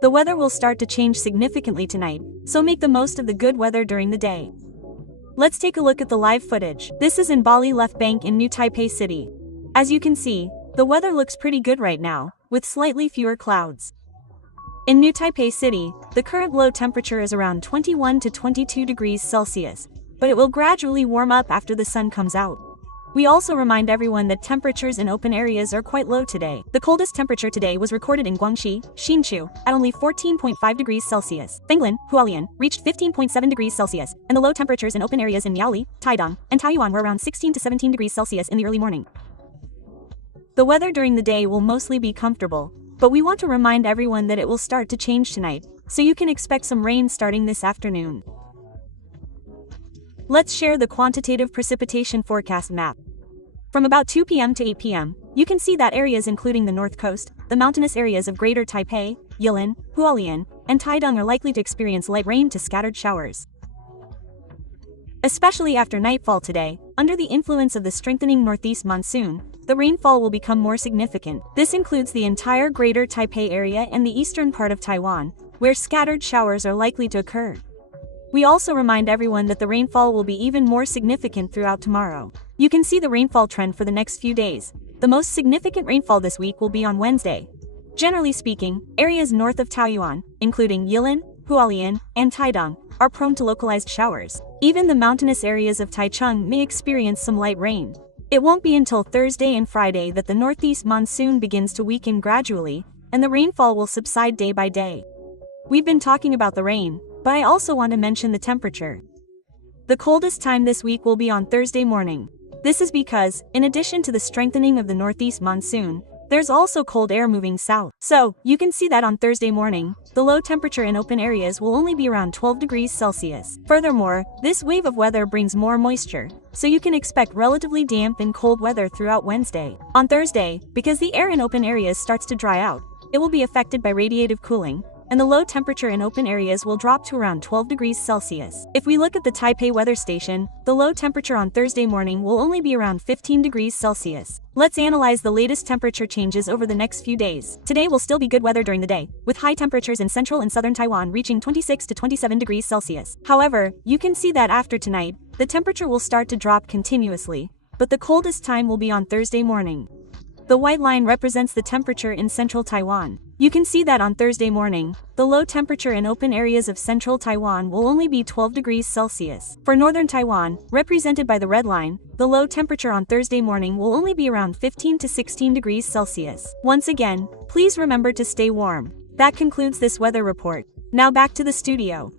The weather will start to change significantly tonight, so make the most of the good weather during the day. Let's take a look at the live footage. This is in Bali Left Bank in New Taipei City. As you can see, the weather looks pretty good right now, with slightly fewer clouds. In New Taipei City, the current low temperature is around 21 to 22 degrees Celsius, but it will gradually warm up after the sun comes out. We also remind everyone that temperatures in open areas are quite low today. The coldest temperature today was recorded in Guangxi, Hsinchu, at only 14.5 degrees Celsius. Fanglin, Hualien, reached 15.7 degrees Celsius, and the low temperatures in open areas in Miaoli, Taidong, and Taiwan were around 16 to 17 degrees Celsius in the early morning. The weather during the day will mostly be comfortable, but we want to remind everyone that it will start to change tonight, so you can expect some rain starting this afternoon. Let's share the quantitative precipitation forecast map. From about 2 p.m. to 8 p.m., you can see that areas including the north coast, the mountainous areas of Greater Taipei, Yilin, Hualien, and Taidong are likely to experience light rain to scattered showers. Especially after nightfall today, under the influence of the strengthening northeast monsoon, the rainfall will become more significant. This includes the entire Greater Taipei area and the eastern part of Taiwan, where scattered showers are likely to occur. We also remind everyone that the rainfall will be even more significant throughout tomorrow. You can see the rainfall trend for the next few days. The most significant rainfall this week will be on Wednesday. Generally speaking, areas north of Taoyuan, including Yilin, Hualien, and Taidong, are prone to localized showers. Even the mountainous areas of Taichung may experience some light rain. It won't be until Thursday and Friday that the northeast monsoon begins to weaken gradually, and the rainfall will subside day by day. We've been talking about the rain, but I also want to mention the temperature. The coldest time this week will be on Thursday morning. This is because, in addition to the strengthening of the northeast monsoon, there's also cold air moving south. So, you can see that on Thursday morning, the low temperature in open areas will only be around 12 degrees Celsius. Furthermore, this wave of weather brings more moisture, so you can expect relatively damp and cold weather throughout Wednesday. On Thursday, because the air in open areas starts to dry out, it will be affected by radiative cooling, and the low temperature in open areas will drop to around 12 degrees Celsius. If we look at the Taipei weather station, the low temperature on Thursday morning will only be around 15 degrees Celsius. Let's analyze the latest temperature changes over the next few days. Today will still be good weather during the day, with high temperatures in central and southern Taiwan reaching 26 to 27 degrees Celsius. However, you can see that after tonight, the temperature will start to drop continuously, but the coldest time will be on Thursday morning. The white line represents the temperature in central Taiwan. You can see that on Thursday morning, the low temperature in open areas of central Taiwan will only be 12 degrees Celsius. For northern Taiwan, represented by the red line, the low temperature on Thursday morning will only be around 15 to 16 degrees Celsius. Once again, please remember to stay warm. That concludes this weather report. Now back to the studio.